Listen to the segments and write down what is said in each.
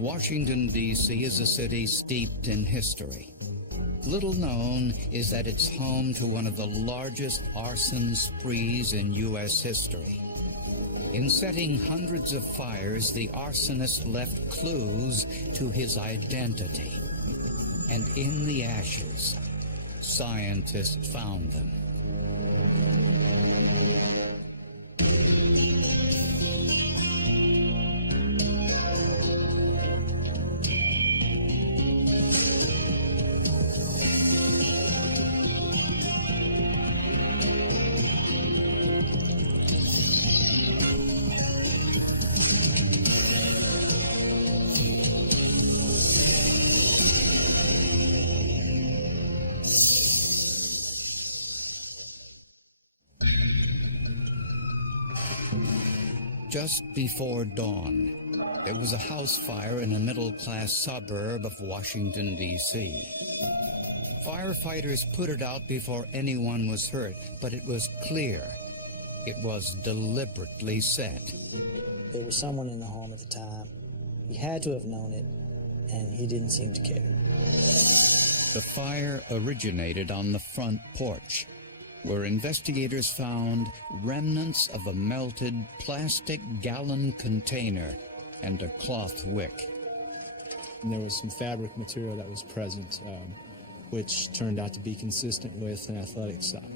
Washington, D.C. is a city steeped in history. Little known is that it's home to one of the largest arson sprees in U.S. history. In setting hundreds of fires, the arsonist left clues to his identity. And in the ashes, scientists found them. Just before dawn, there was a house fire in a middle-class suburb of Washington, D.C. Firefighters put it out before anyone was hurt, but it was clear it was deliberately set. There was someone in the home at the time. He had to have known it, and he didn't seem to care. The fire originated on the front porch, where investigators found remnants of a melted plastic gallon container and a cloth wick. And there was some fabric material that was present, which turned out to be consistent with an athletic sock.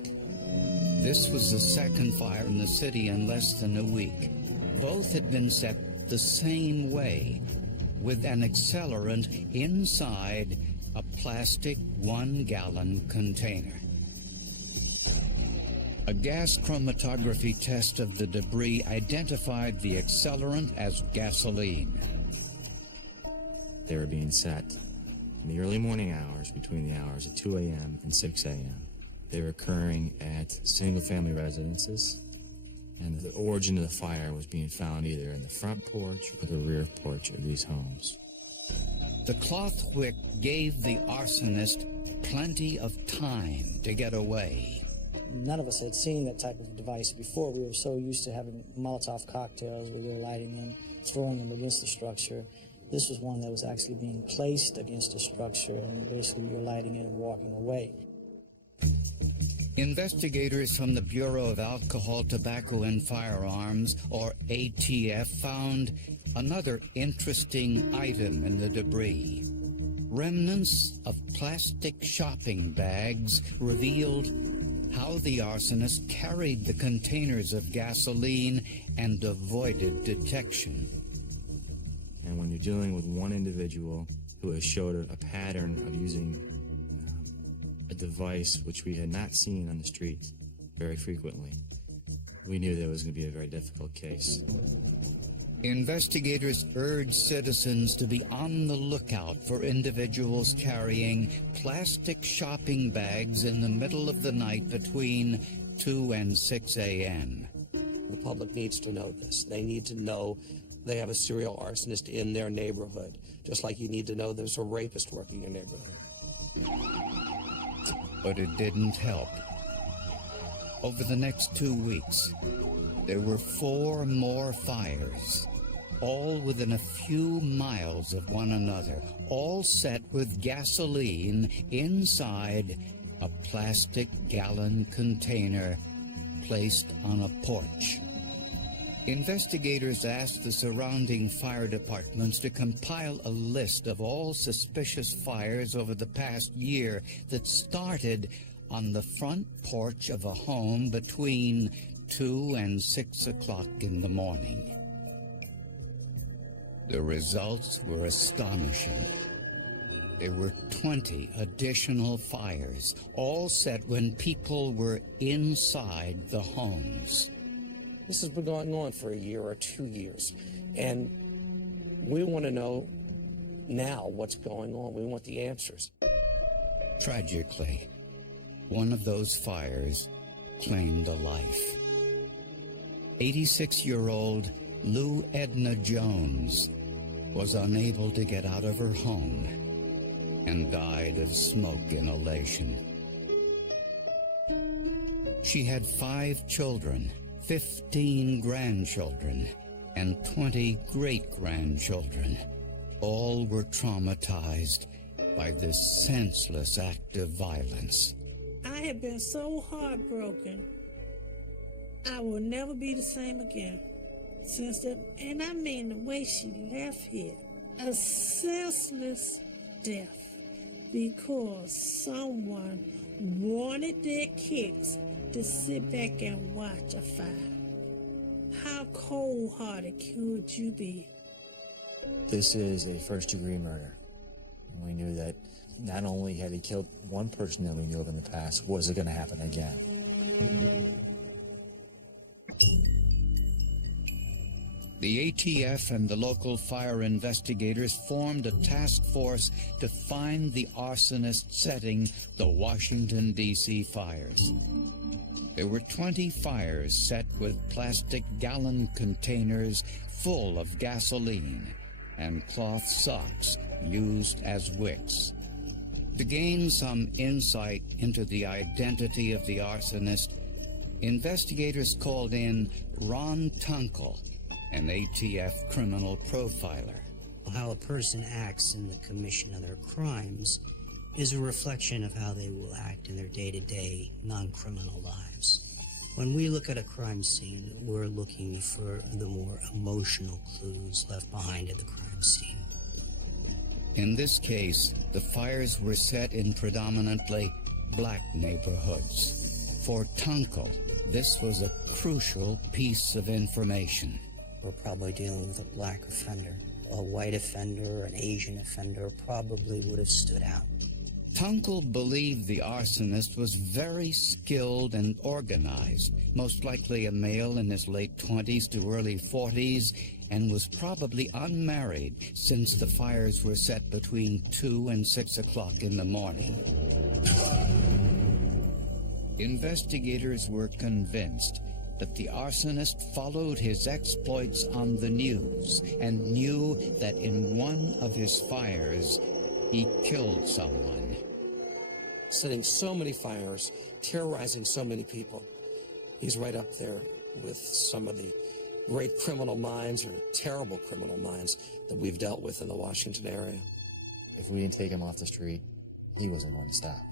This was the second fire in the city in less than a week. Both had been set the same way, with an accelerant inside a plastic 1-gallon container. A gas chromatography test of the debris identified the accelerant as gasoline. They were being set in the early morning hours, between the hours of 2 a.m. and 6 a.m. They were occurring at single-family residences, and the origin of the fire was being found either in the front porch or the rear porch of these homes. The cloth wick gave the arsonist plenty of time to get away. None of us had seen that type of device before. We were so used to having Molotov cocktails where we were lighting them, throwing them against the structure. This was one that was actually being placed against a structure, and basically you're lighting it and walking away. Investigators from the Bureau of Alcohol, Tobacco, and Firearms, or ATF, found another interesting item in the debris. Remnants of plastic shopping bags revealed how the arsonist carried the containers of gasoline and avoided detection. And when you're dealing with one individual who has showed a pattern of using a device which we had not seen on the street very frequently, we knew that it was going to be a very difficult case. Investigators urged citizens to be on the lookout for individuals carrying plastic shopping bags in the middle of the night between 2 and 6 a.m. The public needs to know this. They need to know they have a serial arsonist in their neighborhood, just like you need to know there's a rapist working in your neighborhood. But it didn't help. Over the next 2 weeks, there were 4 more fires, all within a few miles of one another, all set with gasoline inside a plastic gallon container placed on a porch. Investigators asked the surrounding fire departments to compile a list of all suspicious fires over the past year that started on the front porch of a home between 2 and 6 o'clock in the morning. The results were astonishing. There were 20 additional fires, all set when people were inside the homes. This has been going on for a year or 2 years, and we want to know now what's going on. We want the answers. Tragically, one of those fires claimed a life. 86-year-old Lou Edna Jones was unable to get out of her home and died of smoke inhalation. She had 5 children, 15 grandchildren, and 20 great-grandchildren, All were traumatized by this senseless act of violence. I have been so heartbroken. I will never be the same again. Since that, and I mean the way she left here, a senseless death, because someone wanted their kids to sit back and watch a fire. How cold-hearted could you be? This is a first-degree murder. We knew that not only had he killed one person that we knew of in the past, was it going to happen again? The ATF and the local fire investigators formed a task force to find the arsonist setting the Washington, D.C. fires. There were 20 fires set with plastic gallon containers full of gasoline and cloth socks used as wicks. To gain some insight into the identity of the arsonist, investigators called in Ron Tunkel, an ATF criminal profiler. How a person acts in the commission of their crimes is a reflection of how they will act in their day-to-day non-criminal lives. When we look at a crime scene, we're looking for the more emotional clues left behind at the crime scene. In this case, the fires were set in predominantly black neighborhoods. For Tunkel, this was a crucial piece of information. We're probably dealing with a black offender. A white offender or an Asian offender probably would have stood out. Tunkel believed the arsonist was very skilled and organized, most likely a male in his late 20s to early 40s, and was probably unmarried since the fires were set between 2 and 6 o'clock in the morning. Investigators were convinced that the arsonist followed his exploits on the news and knew that in one of his fires, he killed someone. Setting so many fires, terrorizing so many people. He's right up there with some of the great criminal minds or terrible criminal minds that we've dealt with in the Washington area. If we didn't take him off the street, he wasn't going to stop.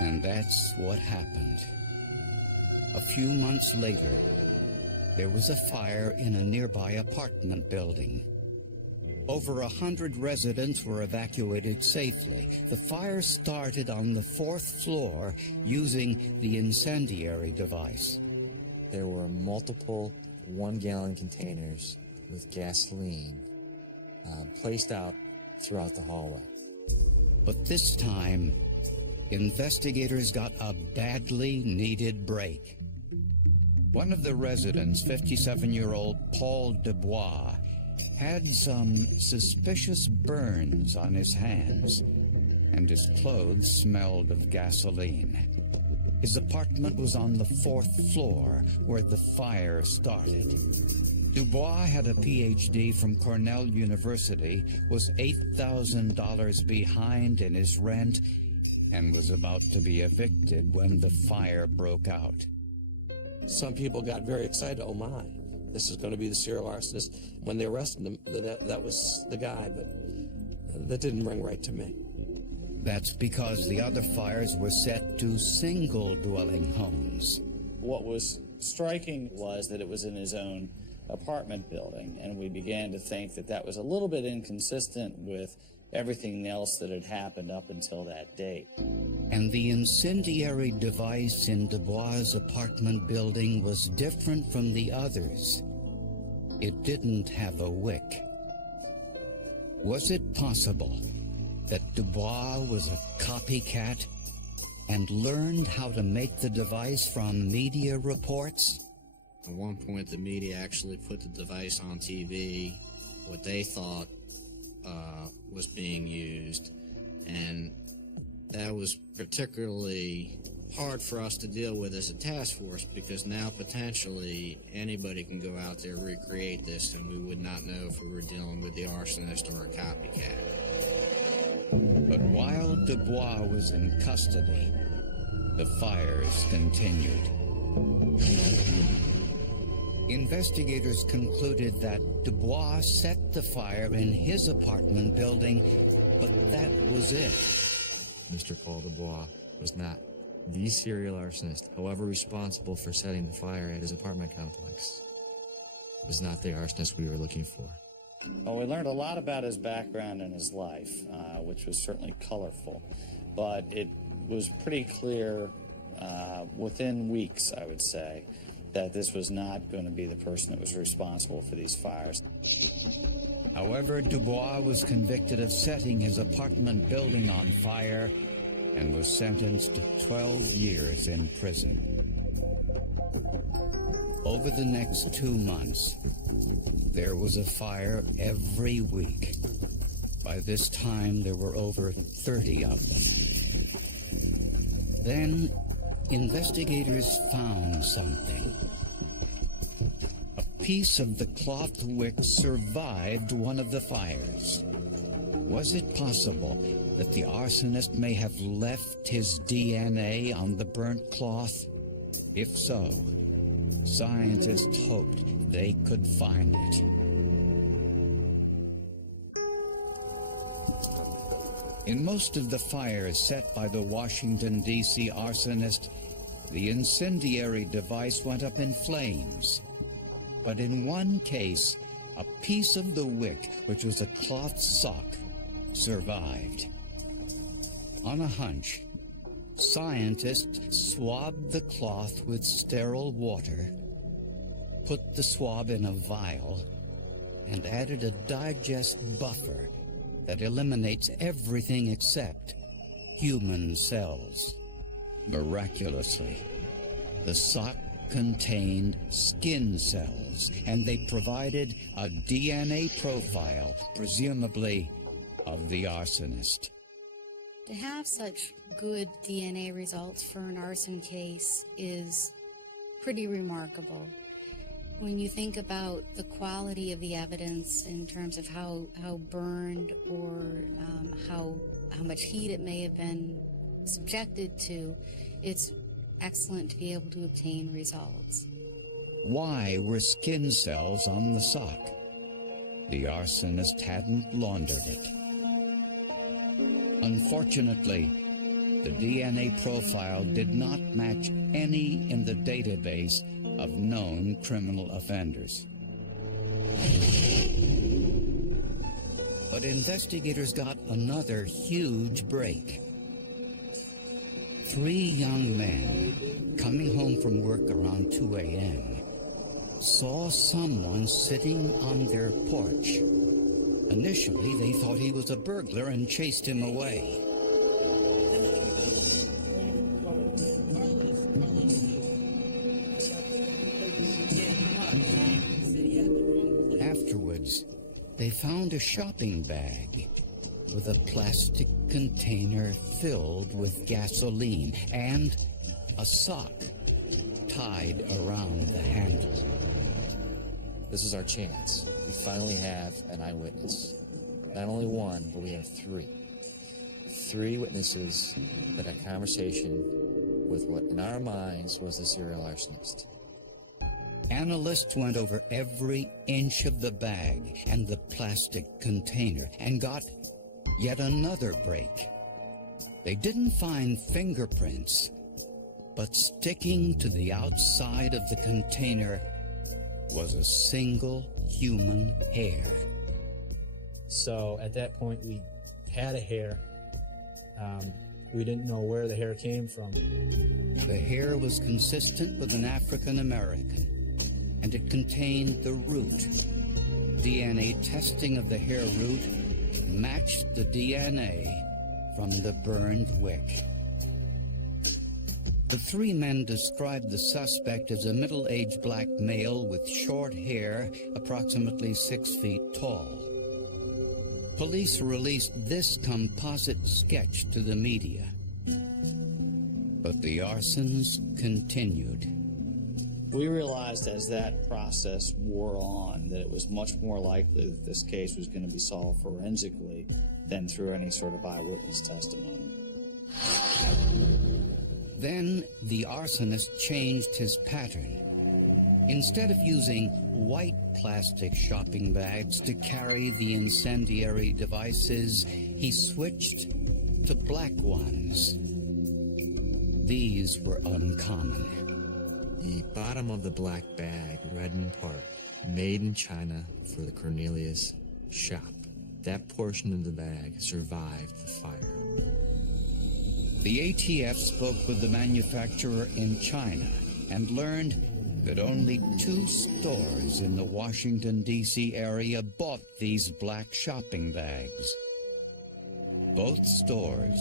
And that's what happened. A few months later, there was a fire in a nearby apartment building. Over 100 residents were evacuated safely. The fire started on the 4th floor using the incendiary device. There were multiple 1-gallon containers with gasoline placed out throughout the hallway. But this time, investigators got a badly needed break. One of the residents, 57-year-old Paul Dubois, had some suspicious burns on his hands, and his clothes smelled of gasoline. His apartment was on the 4th floor, where the fire started. Dubois had a PhD from Cornell University, was $8,000 behind in his rent, and was about to be evicted when the fire broke out. Some people got very excited. Oh my, this is going to be the serial arsonist. When they arrested him, that was the guy, but that didn't ring right to me. That's because the other fires were set to single-dwelling homes. What was striking was that it was in his own apartment building, and we began to think that that was a little bit inconsistent with everything else that had happened up until that date. And the incendiary device in Dubois' apartment building was different from the others. It didn't have a wick. Was it possible that Dubois was a copycat and learned how to make the device from media reports? At one point, the media actually put the device on TV, what they thought was being used, and that was particularly hard for us to deal with as a task force, because now potentially anybody can go out there, recreate this, and we would not know if we were dealing with the arsonist or a copycat. But while Dubois was in custody, the fires continued. Investigators concluded that Dubois set the fire in his apartment building, but that was it. Mr. Paul Dubois was not the serial arsonist, however responsible for setting the fire at his apartment complex. Was not the arsonist we were looking for. Well, we learned a lot about his background and his life, which was certainly colorful, but it was pretty clear within weeks, I would say, that this was not going to be the person that was responsible for these fires. However, Dubois was convicted of setting his apartment building on fire and was sentenced to 12 years in prison. Over the next 2 months, there was a fire every week. By this time, there were over 30 of them. Then, investigators found something. A piece of the cloth wick survived one of the fires. Was it possible that the arsonist may have left his DNA on the burnt cloth? If so, scientists hoped they could find it. In most of the fires set by the Washington, D.C. arsonist, the incendiary device went up in flames. But in one case, a piece of the wick, which was a cloth sock, survived. On a hunch, scientists swabbed the cloth with sterile water, put the swab in a vial, and added a digest buffer that eliminates everything except human cells. Miraculously, the sock contained skin cells, and they provided a DNA profile, presumably of the arsonist. To have such good DNA results for an arson case is pretty remarkable. When you think about the quality of the evidence in terms of how burned or how much heat it may have been subjected to, it's excellent to be able to obtain results. Why were skin cells on the sock? The arsonist hadn't laundered it. Unfortunately, the DNA profile did not match any in the database of known criminal offenders. But investigators got another huge break. 3 young men, coming home from work around 2 a.m., saw someone sitting on their porch. Initially, they thought he was a burglar and chased him away. Afterwards, they found a shopping bag with a plastic container filled with gasoline and a sock tied around the handle. This is our chance. We finally have an eyewitness. Not only one, but we have 3. 3 witnesses that had a conversation with what in our minds was the serial arsonist. Analysts went over every inch of the bag and the plastic container and got yet another break. They didn't find fingerprints, but sticking to the outside of the container was a single human hair. So at that point, we had a hair. We didn't know where the hair came from. The hair was consistent with an African American, and it contained the root. DNA testing of the hair root matched the DNA from the burned wick. The 3 men described the suspect as a middle-aged black male with short hair, approximately 6 feet tall. Police released this composite sketch to the media. But the arsons continued. We realized as that process wore on that it was much more likely that this case was going to be solved forensically than through any sort of eyewitness testimony. Then the arsonist changed his pattern. Instead of using white plastic shopping bags to carry the incendiary devices, he switched to black ones. These were uncommon. The bottom of the black bag read in part, "Made in China for the Cornelius shop." That portion of the bag survived the fire. The ATF spoke with the manufacturer in China and learned that only 2 stores in the Washington, D.C. area bought these black shopping bags. Both stores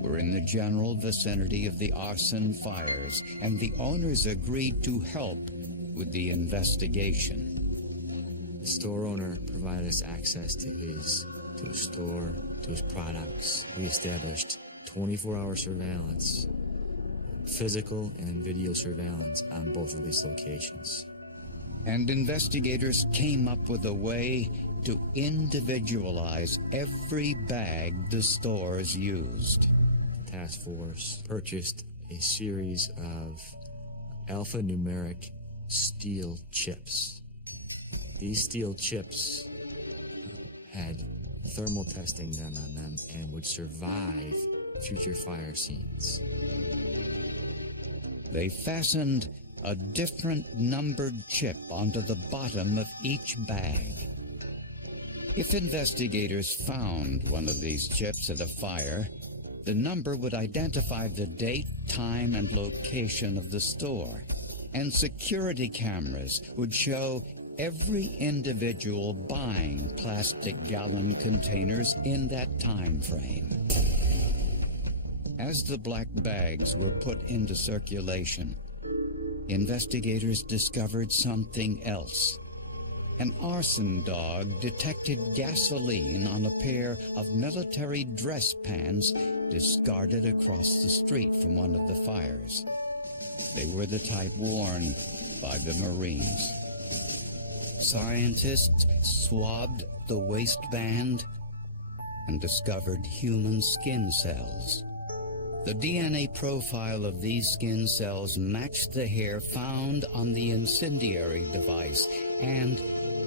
were in the general vicinity of the arson fires, and the owners agreed to help with the investigation. The store owner provided us access to his store, to his products. We established 24-hour surveillance, physical and video surveillance on both of these locations. And investigators came up with a way to individualize every bag the stores used. The task force purchased a series of alphanumeric steel chips. These steel chips had thermal testing done on them and would survive future fire scenes. They fastened a different numbered chip onto the bottom of each bag. If investigators found one of these chips at a fire, the number would identify the date, time, and location of the store, and security cameras would show every individual buying plastic gallon containers in that time frame. As the black bags were put into circulation, investigators discovered something else. An arson dog detected gasoline on a pair of military dress pants discarded across the street from one of the fires. They were the type worn by the Marines. Scientists swabbed the waistband and discovered human skin cells. The DNA profile of these skin cells matched the hair found on the incendiary device and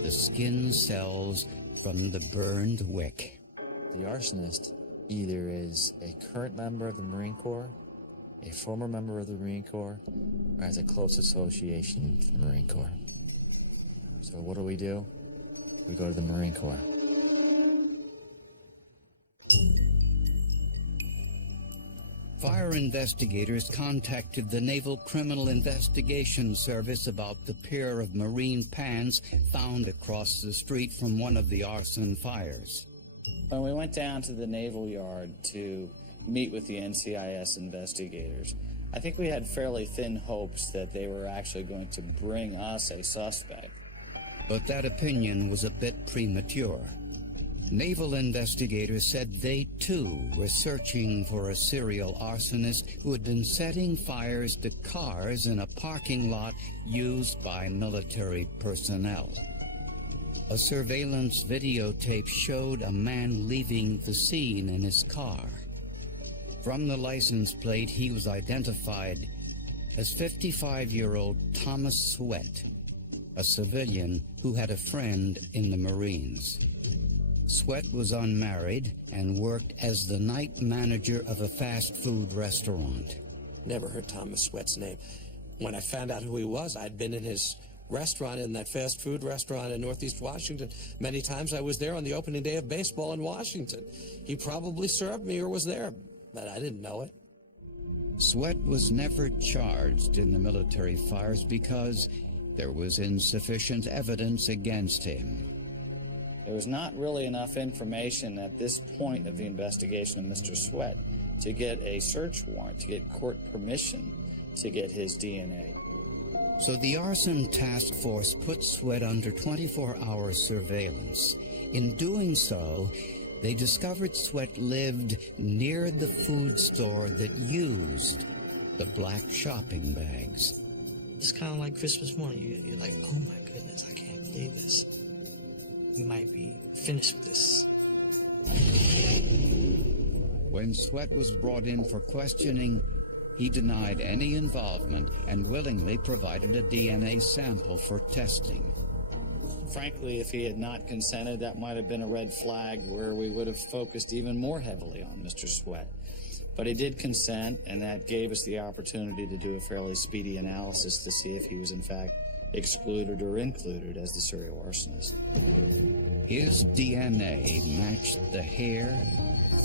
the skin cells from the burned wick. The arsonist either is a current member of the Marine Corps, a former member of the Marine Corps, or has a close association with the Marine Corps. So what do? We go to the Marine Corps. Fire investigators contacted the Naval Criminal Investigation Service about the pair of Marine pants found across the street from one of the arson fires. When we went down to the Naval Yard to meet with the NCIS investigators, I think we had fairly thin hopes that they were actually going to bring us a suspect. But that opinion was a bit premature. Naval investigators said they, too, were searching for a serial arsonist who had been setting fires to cars in a parking lot used by military personnel. A surveillance videotape showed a man leaving the scene in his car. From the license plate, he was identified as 55-year-old Thomas Sweat, a civilian who had a friend in the Marines. Sweat was unmarried and worked as the night manager of a fast food restaurant. Never heard Thomas Sweat's name. When I found out who he was, I'd been in his restaurant, in that fast food restaurant in Northeast Washington. Many times I was there on the opening day of baseball in Washington. He probably served me or was there, but I didn't know it. Sweat was never charged in the military fires because there was insufficient evidence against him. There was not really enough information at this point of the investigation of Mr. Sweat to get a search warrant, to get court permission to get his DNA. So the arson task force put Sweat under 24-hour surveillance. In doing so, they discovered Sweat lived near the food store that used the black shopping bags. It's kind of like Christmas morning. You're like, oh my goodness, I can't believe this. We might be finished with this. When Sweat was brought in for questioning, he denied any involvement and willingly provided a DNA sample for testing. Frankly, if he had not consented, that might have been a red flag where we would have focused even more heavily on Mr. Sweat. But he did consent, and that gave us the opportunity to do a fairly speedy analysis to see if he was in fact excluded or included as the serial arsonist. His DNA matched the hair,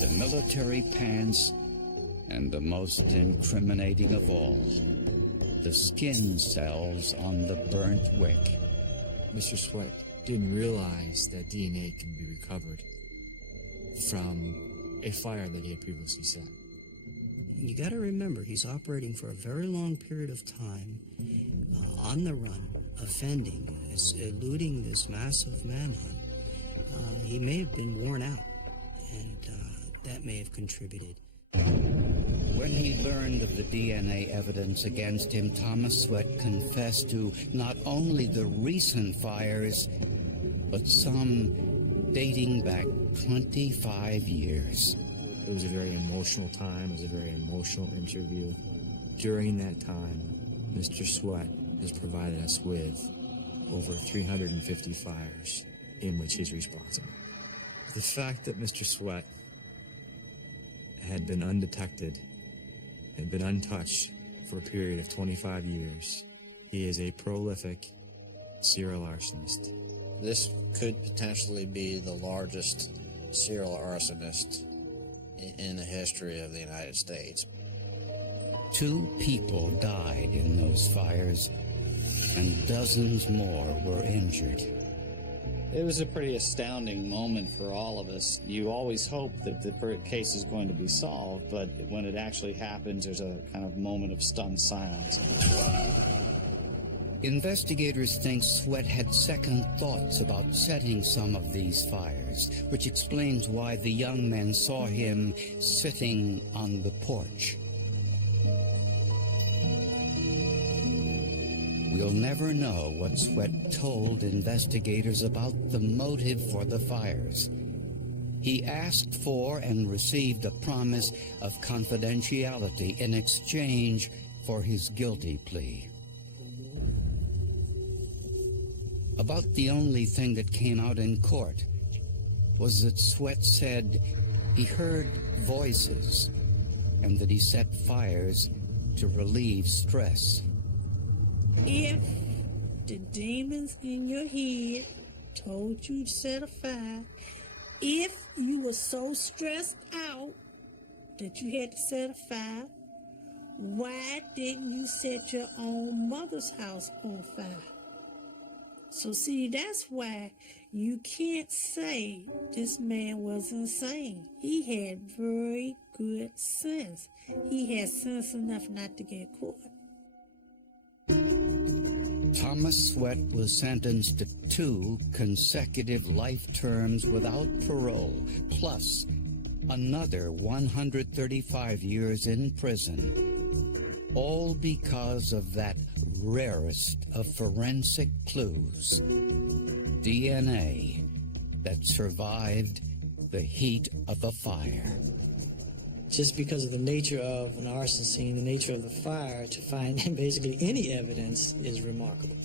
the military pants, and the most incriminating of all, the skin cells on the burnt wick. Mr. Sweat didn't realize that DNA can be recovered from a fire that he had previously set. You got to remember, he's operating for a very long period of time, on the run, offending, eluding this massive manhunt. He may have been worn out, and that may have contributed. When he learned of the DNA evidence against him, Thomas Sweat confessed to not only the recent fires, but some dating back 25 years. It was a very emotional time. It was a very emotional interview. During that time, Mr. Sweat has provided us with over 350 fires in which he's responsible. The fact that Mr. Sweat had been undetected, had been untouched for a period of 25 years, he is a prolific serial arsonist. This could potentially be the largest serial arsonist in the history of the United States. 2 people died in those fires, and dozens more were injured. It was a pretty astounding moment for all of us. You always hope that the case is going to be solved, but when it actually happens, there's a kind of moment of stunned silence. Investigators think Sweat had second thoughts about setting some of these fires, which explains why the young men saw him sitting on the porch. We'll never know what Sweat told investigators about the motive for the fires. He asked for and received a promise of confidentiality in exchange for his guilty plea. About the only thing that came out in court was that Sweat said he heard voices and that he set fires to relieve stress. If the demons in your head told you to set a fire, if you were so stressed out that you had to set a fire, why didn't you set your own mother's house on fire? So see, that's why you can't say this man was insane. He had very good sense. He had sense enough not to get caught. Thomas Sweat was sentenced to 2 consecutive life terms without parole, plus another 135 years in prison, all because of that rarest of forensic clues, DNA that survived the heat of a fire. Just because of the nature of an arson scene, the nature of the fire, to find basically any evidence is remarkable.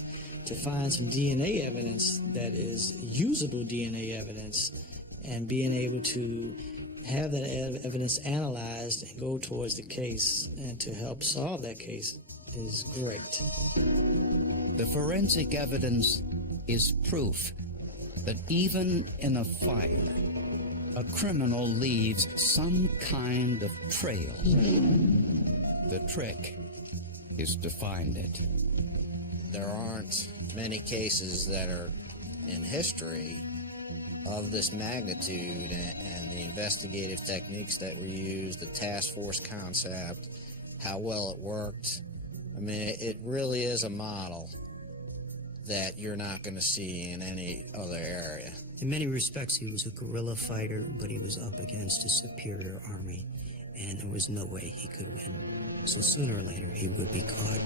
To find some DNA evidence that is usable DNA evidence and being able to have that evidence analyzed and go towards the case and to help solve that case is great. The forensic evidence is proof that even in a fire, a criminal leaves some kind of trail. The trick is to find it. There aren't many cases that are in history of this magnitude, and the investigative techniques that were used, the task force concept, how well it worked. I mean, it really is a model that you're not going to see in any other area. In many respects, he was a guerrilla fighter, but he was up against a superior army, and there was no way he could win. So sooner or later, he would be caught.